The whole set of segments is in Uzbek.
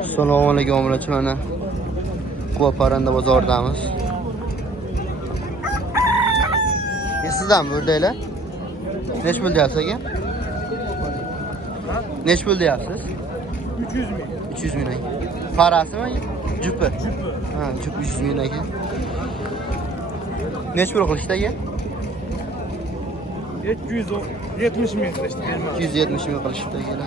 Assalomu alaykum obunachi, mana Quva Parranda bozoridamiz. Sizdan buradaylar? Nech pul deyapsiz aka? Nech pul deyapsiz? 300 ming. 300 ming aka. Parasimi? Jupi. Ha, jup 300 ming aka. Nech pul qilishdi aka? 270 ming qilishdi. 270 ming qilishdi aka.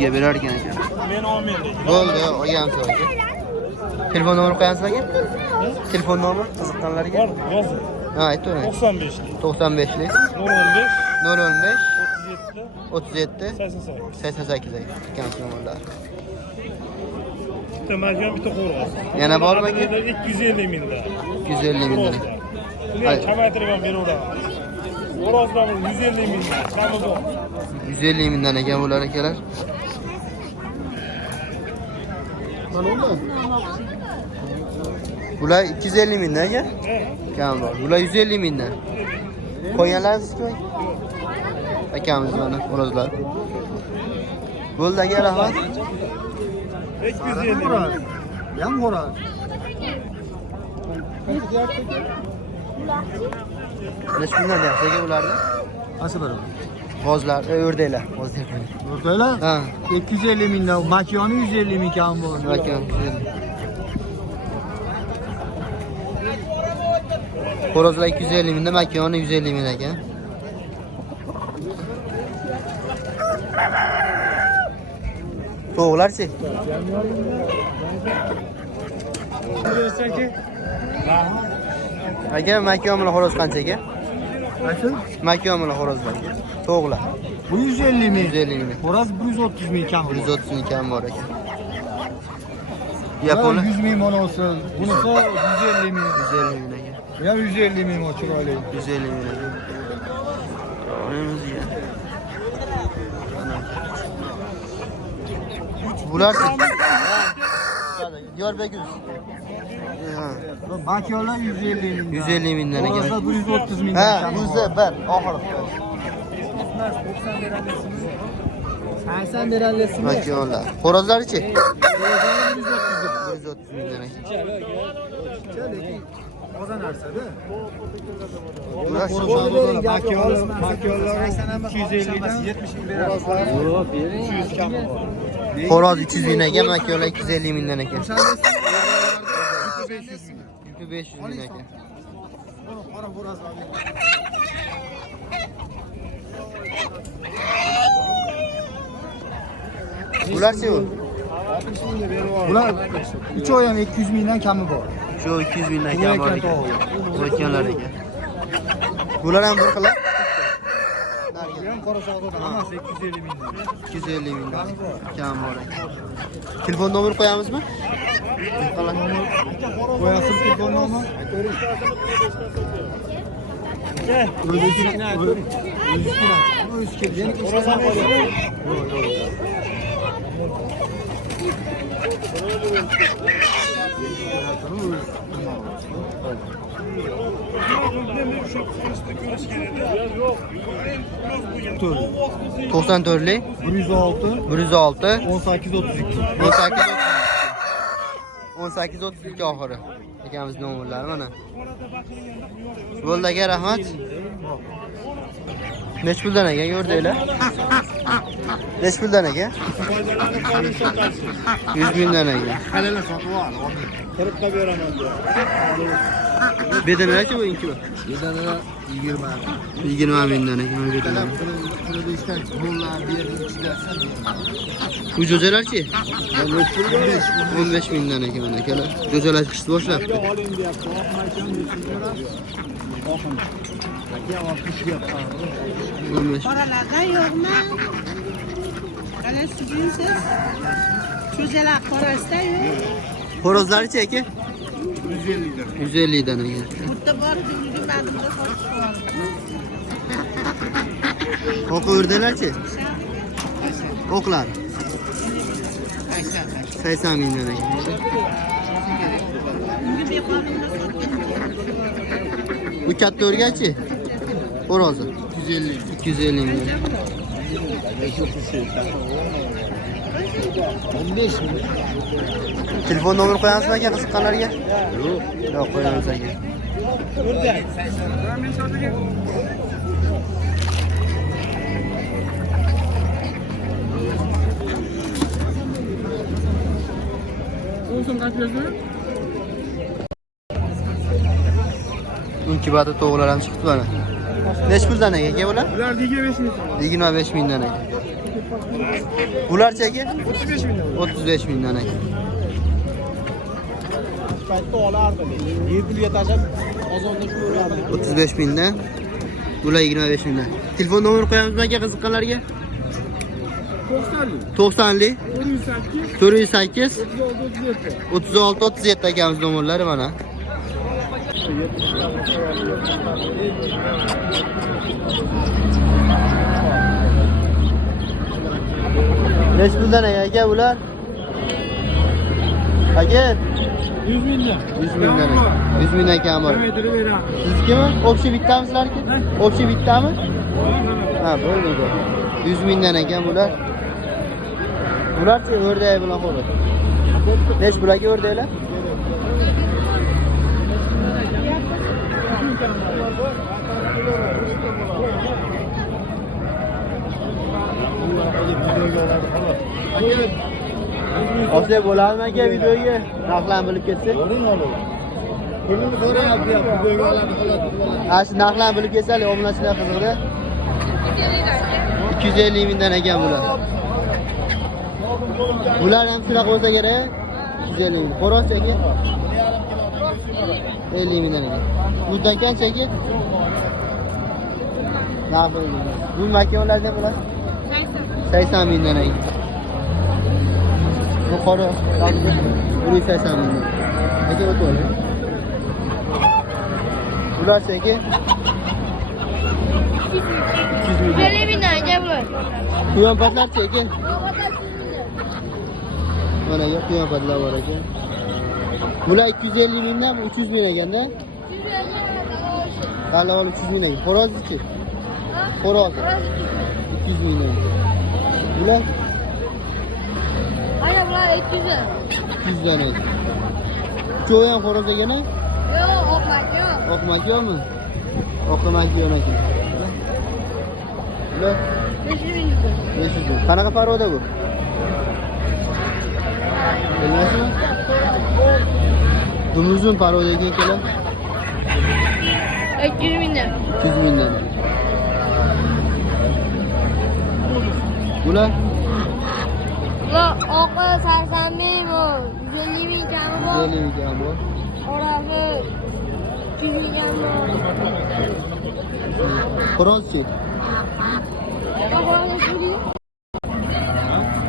Ga berar ekan aka. Men olmayman. Bo'ldi, olgansiz aka. Telefon nomer qo'yasiz aka? Telefon nomer qiziqqanlarga? Bor, yozing. Ha, aytavering. 95 lik 015 37 88 88 aka. Ikkinchi nomerlar. bitta makon, bitta xo'roz. Yana bormi aka? 250 mingda. 250 mingdan. Ular kamaytirib ham beraveramiz. Xo'rozlar 150 mingdan, kami bor. 150 mingdan ekan bular akalar. Bular 250 mingdan aka? Kam bor. Bular 150 mingdan. Qo'yganlarsizku? Akamiz mana xo'rozlar. Bo'ldi aka, rahmat. 250 ming. Yam xo'roz. Nech kundan deyapsiz aka bularni? Qaysi biri? G'ozlar, o'rdaklar, g'oz deyapman. O'rtoqlar? Ha. 250 mingdan, makoni 150 ming kam bor. Makon 150. Xo'rozlar 250 mingdan, makoni 150 ming ekan. To'g'larchi? Aka, makon bilan xo'roz qancha aka? Qaysi? Makon bilan xo'rozlar. To'g'lar. Bu 150 ming. 150 ming. Xo'roz 130 ming kam. 130 ming kam bor ekan. Yaponi Yaponi 100 ming monosi. Bunisi 150 ming. 150 ming ekan. Bu ham 150 ming chiroyli. 150 ming ekan. Bular Diyorbekir. Ha. Makonlar 150 ming. 150 mingdan ekan. Xo'rozlar 130 ming. Ha, bunisi bir oxiri. 80 berasizmi? Makonlar. Xo'rozlarchi? 130 130 mingdan ekan. Qozon narsada. Bular Makonlar 250 dan 70 ming berasiz. 200 kam bor. Xo'roz 300 mingdan ekan, makonlar 250 mingdan ekan. 500 ming ekan. Qora xo'roz Bularchi bu? Bular 3 oy ham 200 mingdan kami bor. Shu 200 mingdan kam bor ekan. Makonlar ekan. Bular ham bir xil. Ham qora savdoda hammasi 250 mingdan. 250 mingdan kam bor ekan. Telefon nomer qo'yamizmi? Qo'yasiz telefon nomer? To'qson to'rtlik 106 106 1832. 1832 oxiri. Akamiz nomerlari mana. Bo'ldi aka, rahmat. Nech puldan aka ko'rdinglar? Nech puldan aka? 100 mingdan aka. Qalalar sotib ol. Kirib qolib beraman. Bedanachi bu inki bu? Yedalar 20. 20 mingdan aka bedanar. Qirg'iziston pullar berdi ichida. Bu jo'jalarchi? 15 mingdan aka mana akalar. Jo'jalar chiqishni boshlabdi. Oling deyapti. Aka 60 ga qoldi. 15. Qoralardan yo'qmi? Qani siz? Cho'jalar qorasida yo'q. Xo'rozlarchi aka? 150 dan. 150 dan aka. Bitta bor yurmadimda sotib Oq o'rdalarchi? Oqlar. 80 mingdan aka. Bu katta o'rgachi? Xo'rozi 250 ming. Telefon nomeri qo'yamizmi aka qiziqqanlarga? Yo'q, qo'yamiz aka. Inkubator to'g'rilar ham chiqdi mana. Necha puldan aka bular? Bular 25 ming. 25 mingdan aka. Bularchi aka? 35 ming. 35 mingdan aka. Paytda olardi. 7 pulga tashab bozorda shu o'radi. 35 mingdan. Bular 25 mingdan. Telefon nomeri qo'yamizmi aka qiziqqanlarga? 90li 408 36 37 akamiz nomerlari mana. Necha puldan aka bular? Aka 100 mingdan. 100 mingdan. 100 mingdan kam bor. Siznikimi? Общий bittami sizlarki? Общий bittami? Ha, bo'ldi. 100 mingdan ekan bular. Bularchi o'rdak bilan qo'ydi. Necha bularga o'rdaklar? Olsa bo'ladimi aka videoga? Narxlarni bilib ketsak? Shu narxlarni bilib ketsanlar, obunachilar qiziqdi. 250 mingdan ekan bular. Bular ham shunaqa bo'lsa kerak. 250 ming. Xo'roz aka? 50 mingdan ekan. Bu takanchi aka? Narxi. Bu makonlardan bular? 80 mingdan ekan. Bu qora 180 mingdan. Aka o'tib. Bular aka? 200 ming. 50 mingdan aka bular. Quyon patlarchi aka? Mana yo'q quyon patlar bor ekan. Bular 250 mingdan 300 ming ekanda. Talab 300 ming ekan. Xo'rozchi? Xo'roz. 200 mingdan. Bular? Ana bular 200 dan. 200 dan ekan. Cho'y ham xo'roz ekana? Yo'q, oqmak yo'q. Oqmak yo'qmi? Oqmak yo'q ekan. Bular 500 ming. 500 ming. Qanaqa paroda bu? Bilmaysizmi? Dumuzun paroda ekan kelar. 200 mingdan. 200 mingdan. Bular? Bular oqi 80 ming bor. 150 ming kami bor. 50 ming kami bor. Orasi 200 ming kami bor. Xo'rozchi? Xo'roz suri.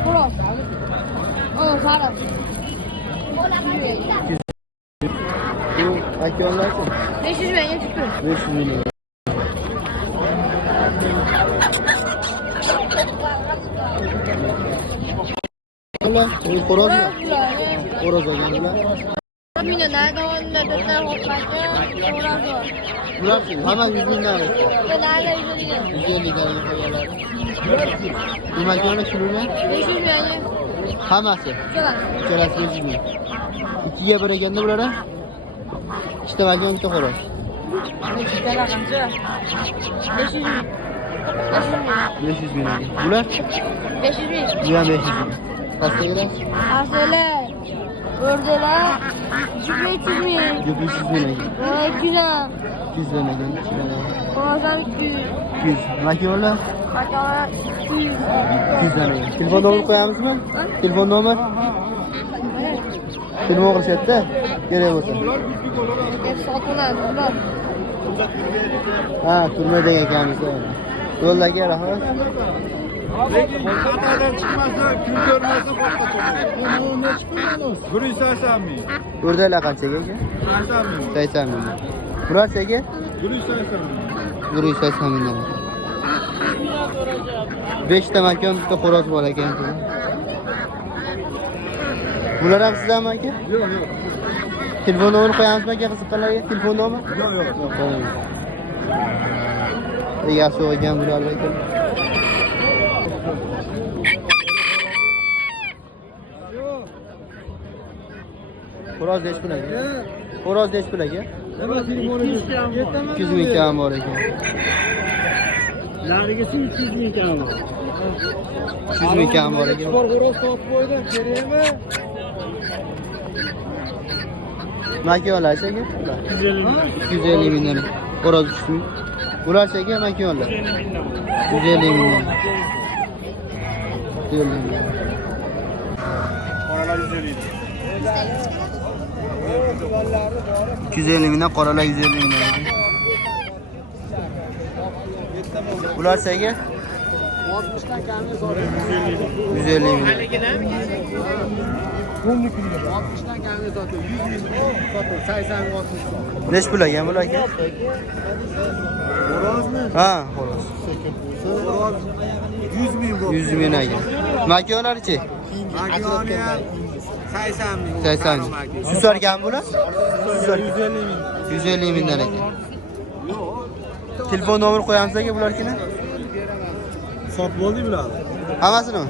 Xo'roz. Sariq. Bu akyonlarchi? 500 mingga chiqdi. 500 ming. Bular, bu xo'rozmi? Xo'roz ekan bular. Mingdan narxda bitta ho'pati xo'roz bor. Bularchi? Hamma 100 mingdan. Bedali 150 dan qo'yganlar. Bu makonni shulmi? 500 mingga. Hammasi. Shular. Ikkalasi 500 ming. Ikkiga bir ekanda bular ham? Ikkita makon, bitta xo'roz. Ikkitalar qancha? 500 ming. 500 ming ekan. Bular? 500 ming. Bu ham 500 ming. Pastagilar? Asli o'rdalar 300 ming. 500 ming ekan. 200 ham. 200 dan ekan. Xo'rozam 200. 200. Makonlar? Makonlar 200. 200 dan ekan. Telefon nomer qo'yamizmi? Telefon nomer? Telefon qilishadi-da. Kerak bo'lsa. Sotular. Ha, turmadagi ekamiz. Yo'ldagi rahmat. Lekin xatodan chiqmasa, kun ko'rmasa boshqa to'g'ri. 180 ming. O'rdaklar qanchaga aka? 80 ming. 80 ming. Bularchi aka? 180 ming. 180 mingdan. 5 ta makon, bitta xo'roz bor ekan. Bular ham sizlarmi aka? Yo'q, yo'q. Telefon nomerini qo'yamizmi aka qiziqqanlarga? Telefon nomer? Yo'q, yo'q. Yo'q, qo'ymaymiz. Yaxshi ekan bular lekin. Xo'roz nechi pul aka? Xo'roz nechi pul aka? 200 ming kam bor ekan. Narigisi 300 ming kam bor. 300 ming kam bor ekan. Xo'roz sotib qo'ydim, kerakmi? Makiyonlar aka? 250 mingdan. Xo'roz 300 ming. Bular aka makiyonlar. 150 mingdan. 150 ming. Qoralar 150. 250 mingdan qoralar 150 mingdan ekan. Bular aka? 60dan kamga sotdim. 150 ming. 60dan kamga sotdim. 100 ming sotdim. 80 ming 60 so'm. Nechi pul ekan bular aka? Xo'rozmi? Ha, xo'roz. Xo'roz 100 ming bo'ldi. 100 ming ekan. Makiyonlarchi? Makiyoni ham 80 ming. 80 ming. Susargan bular? Susar 150 ming. 150 mingdan ekan. Telefon nomeri qo'yamiz aka bularkini? Sotib bo'ldi bularni. Hammasini?